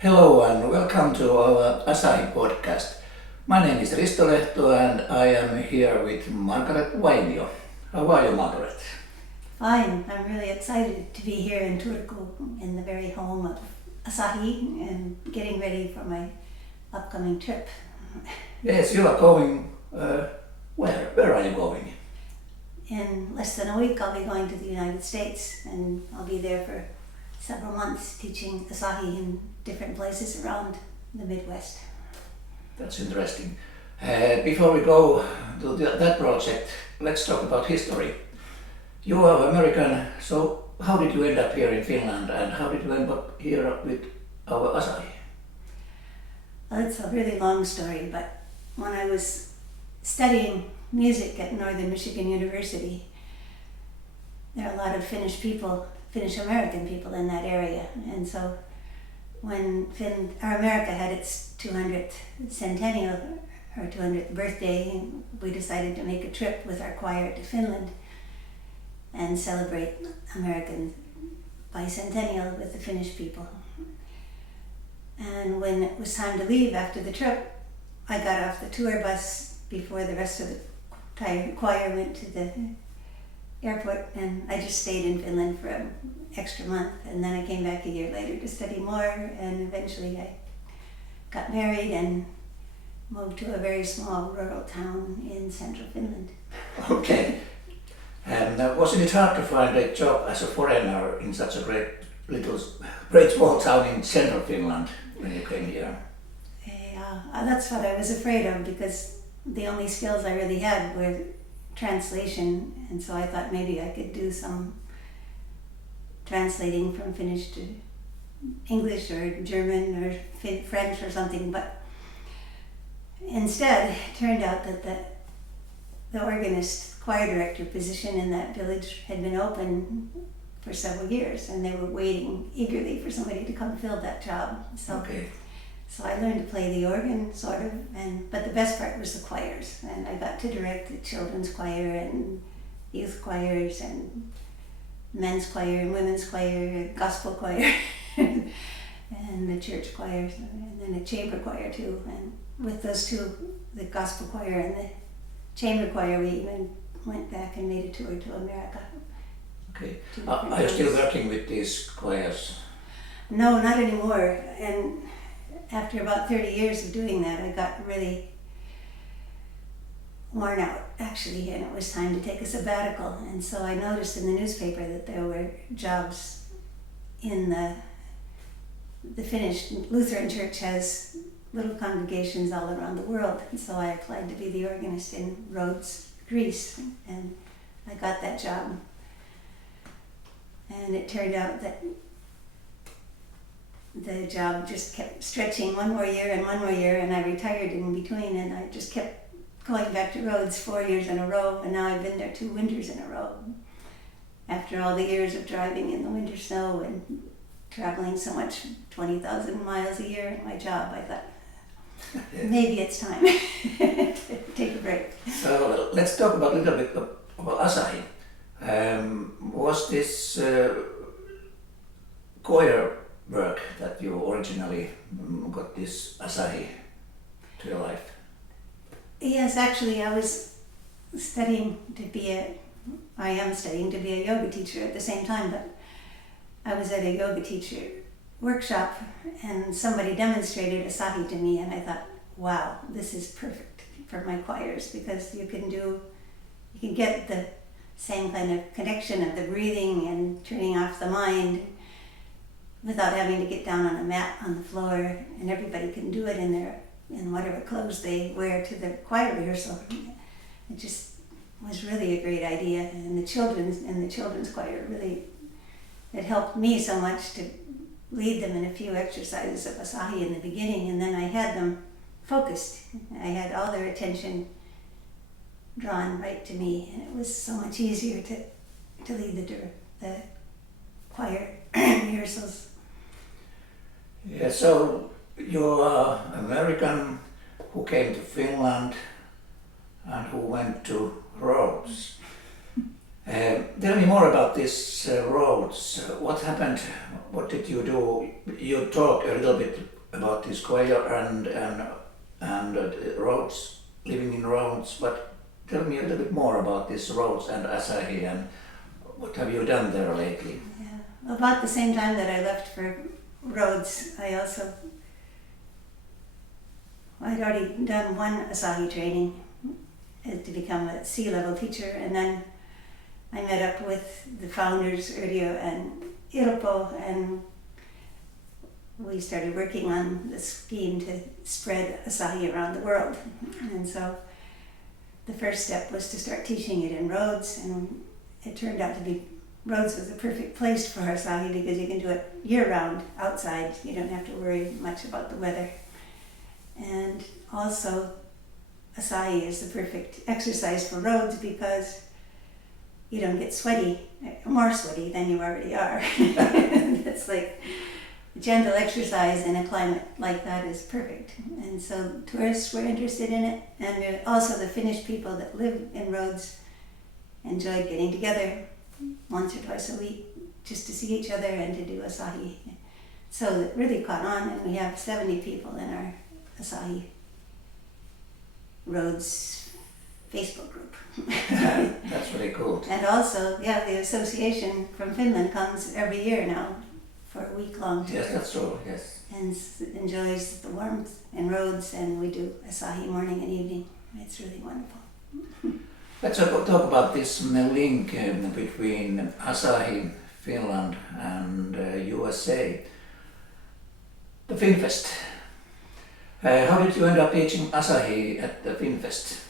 Hello and welcome to our Asahi podcast. My name is Risto Lehto and I am here with Margaret Vainio. How are you, Margaret? Fine. I'm really excited to be here in Turku, in the very home of Asahi, and getting ready for my upcoming trip. Yes, you are going. Where? Where are you going? In less than a week, I'll be going to the United States, and I'll be there for several months teaching Asahi in different places around the Midwest. That's interesting. Before we go to that project, let's talk about history. You are American, so how did you end up here in Finland and how did you end up here with our Asahi? Well, it's a really long story, but when I was studying music at Northern Michigan University, there are a lot of Finnish American people in that area, and so when America had its 200th centennial or 200th birthday, we decided to make a trip with our choir to Finland and celebrate American bicentennial with the Finnish people. And when it was time to leave after the trip, I got off the tour bus before the rest of the choir went to the airport, and I just stayed in Finland for an extra month, and then I came back a year later to study more, and eventually I got married and moved to a very small rural town in central Finland. Okay. And wasn't it hard to find a job as a foreigner in such a great small town in central Finland when you came here? Yeah, that's what I was afraid of, because the only skills I really had were translation, and so I thought maybe I could do some translating from Finnish to English or German or French or something, but instead it turned out that the organist choir director position in that village had been open for several years, and they were waiting eagerly for somebody to come fill that job. So I learned to play the organ, sort of, but the best part was the choirs, and I got to direct the children's choir and youth choirs and men's choir and women's choir, gospel choir, and the church choir, and then a chamber choir too. And with those two, the gospel choir and the chamber choir, we even went back and made a tour to America. Okay. Are you still working with these choirs? No, not anymore. And after about 30 years of doing that, I got really worn out, actually, and it was time to take a sabbatical. And so I noticed in the newspaper that there were jobs in the Finnish Lutheran Church has little congregations all around the world. And so I applied to be the organist in Rhodes, Greece, and I got that job. And it turned out that the job just kept stretching one more year, and I retired in between, and I just kept going back to Rhodes 4 years in a row, and now I've been there 2 winters in a row. After all the years of driving in the winter snow and traveling so much, 20,000 miles a year in my job, I thought, maybe it's time to take a break. So let's talk about a little bit about Asahi. Was this choir work that you originally got this Asahi to your life? Yes, actually, I am studying to be a yoga teacher at the same time, but I was at a yoga teacher workshop and somebody demonstrated Asahi to me, and I thought, wow, this is perfect for my choirs, because you can get the same kind of connection of the breathing and turning off the mind without having to get down on a mat on the floor, and everybody can do it in whatever clothes they wear to the choir rehearsal. It just was really a great idea, and the children's choir really, it helped me so much to lead them in a few exercises of Asahi in the beginning, and then I had them focused. I had all their attention drawn right to me, and it was so much easier to lead the choir rehearsals. Yeah, so you are American who came to Finland and who went to Rhodes. Tell me more about this Rhodes. What happened? What did you do? You talked a little bit about this choir and Rhodes, living in Rhodes, but tell me a little bit more about this Rhodes and Asahi and what have you done there lately? Yeah. About the same time that I left for Rhodes, I'd already done one Asahi training to become a C-level teacher, and then I met up with the founders, Yrjö and Ilpo, and we started working on the scheme to spread Asahi around the world. And so the first step was to start teaching it in Rhodes, and it turned out to be Rhodes was the perfect place for Asahi because you can do it year-round outside. You don't have to worry much about the weather. And also, Asahi is the perfect exercise for Rhodes because you don't get more sweaty than you already are. It's like gentle exercise in a climate like that is perfect. And so tourists were interested in it, and also the Finnish people that live in Rhodes enjoyed getting together once or twice a week just to see each other and to do Asahi. So it really caught on, and we have 70 people in our Asahi Rhodes Facebook group. That's really cool. And also, the association from Finland comes every year now for a week-long tour. Yes, that's true, yes. And enjoys the warmth in Rhodes, and we do Asahi morning and evening. It's really wonderful. Let's talk about this link between Asahi, Finland and USA. The FinnFest. How did you end up teaching Asahi at the FinnFest?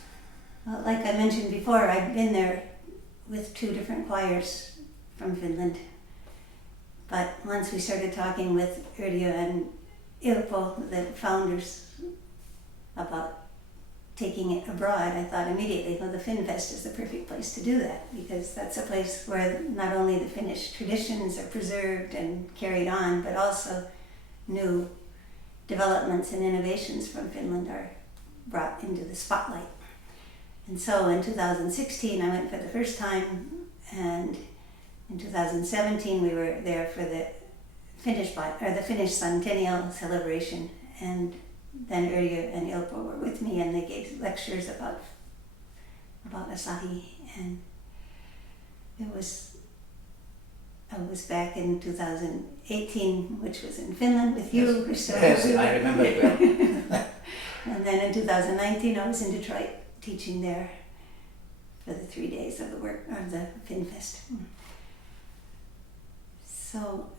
Well, like I mentioned before, I've been there with 2 different choirs from Finland. But once we started talking with Yrjö and Ilpo, the founders, about taking it abroad, I thought immediately, well, the FinnFest is the perfect place to do that, because that's a place where not only the Finnish traditions are preserved and carried on, but also new developments and innovations from Finland are brought into the spotlight. And so in 2016 I went for the first time, and in 2017 we were there for the Finnish centennial celebration, and then Yrjö and Ilpo were with me, and they gave lectures about Asahi, and I was back in 2018, which was in Finland with you. Yes, I remember it well. And then in 2019 I was in Detroit teaching there for the 3 days of the FinnFest. So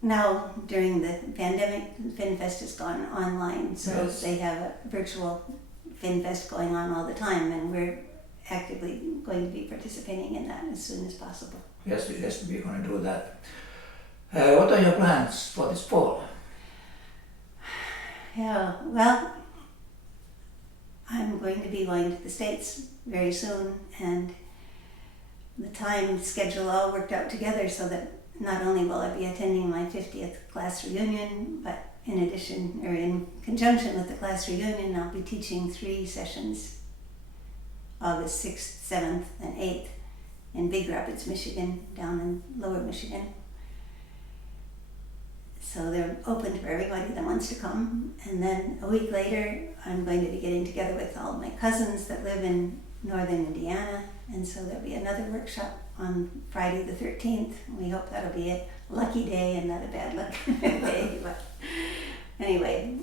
now during the pandemic, FinnFest has gone online, so yes. They have a virtual FinnFest going on all the time, and we're actively going to be participating in that as soon as possible. Yes, we're going to do that. What are your plans for this fall? Yeah, well, I'm going to be going to the States very soon, and the time schedule all worked out together so that not only will I be attending my 50th class reunion, but in conjunction with the class reunion, I'll be teaching 3 sessions, August 6th, 7th, and 8th, in Big Rapids, Michigan, down in Lower Michigan. So they're open for everybody that wants to come. And then a week later, I'm going to be getting together with all my cousins that live in northern Indiana, and so there'll be another workshop on Friday the 13th. We hope that'll be a lucky day and not a bad luck day. But anyway,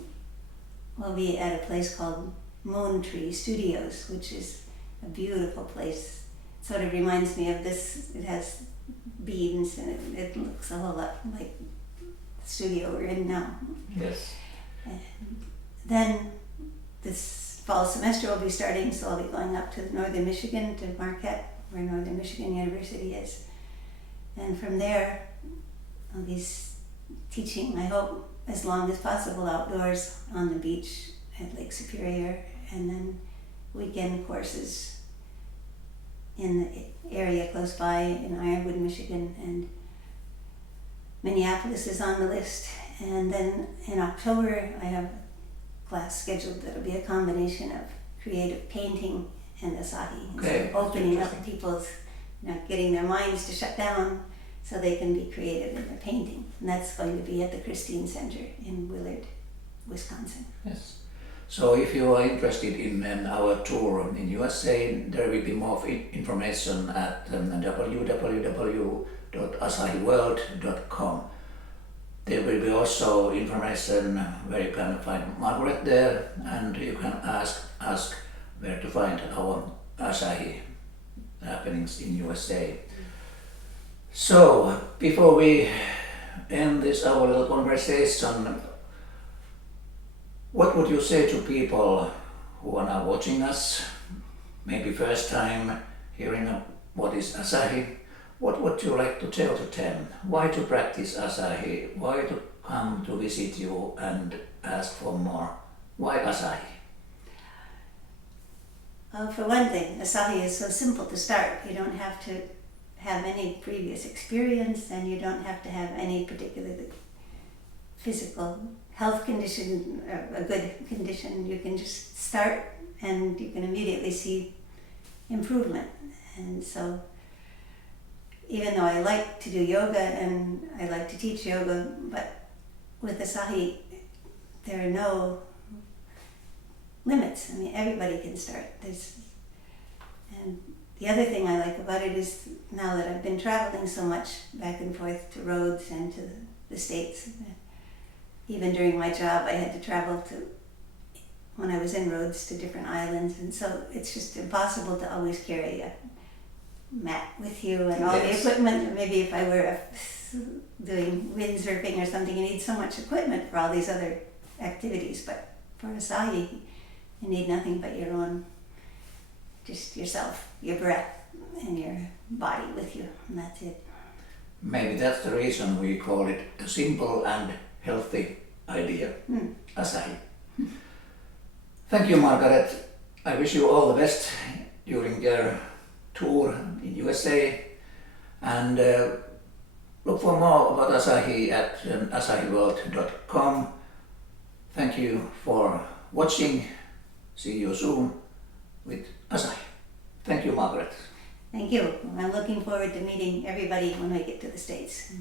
we'll be at a place called Moon Tree Studios, which is a beautiful place. It sort of reminds me of this. It has beams, and it looks a whole lot like the studio we're in now. Yes. And then this fall semester will be starting, so I'll be going up to northern Michigan, to Marquette, where Northern Michigan University is. And from there, I'll be teaching, I hope, as long as possible outdoors on the beach at Lake Superior, and then weekend courses in the area close by in Ironwood, Michigan, and Minneapolis is on the list. And then in October, I have a class scheduled that'll be a combination of creative painting and Asahi. Okay, So opening up people's getting their minds to shut down so they can be creative in their painting. And that's going to be at the Christine Center in Willard, Wisconsin. Yes. So if you are interested in our tour in USA, there will be more information at www.asahiworld.com. There will be also information where you can find Margaret there, and you can ask where to find our Asahi happenings in USA. So before we end this our little conversation, what would you say to people who are now watching us, maybe first time hearing what is Asahi? What would you like to tell to them? Why to practice Asahi? Why to come to visit you and ask for more? Why Asahi? For one thing, Asahi is so simple to start. You don't have to have any previous experience, and you don't have to have any particular physical health condition, a good condition. You can just start and you can immediately see improvement. And so even though I like to do yoga and I like to teach yoga, but with Asahi there are no limits. I mean, everybody can start. And the other thing I like about it is now that I've been traveling so much back and forth to Rhodes and to the States, even during my job I had to travel when I was in Rhodes, to different islands, and so it's just impossible to always carry a mat with you and all the equipment. Maybe if I were doing windsurfing or something, you need so much equipment for all these other activities, but for Asahi you need nothing but your own, just yourself, your breath and your body with you, and that's it. Maybe that's the reason we call it a simple and healthy idea, Asahi. Thank you, Margaret. I wish you all the best during your tour in USA, and look for more about Asahi at asahiworld.com. Thank you for watching. See you soon with Asahi. Thank you, Margaret. Thank you. I'm looking forward to meeting everybody when I get to the States.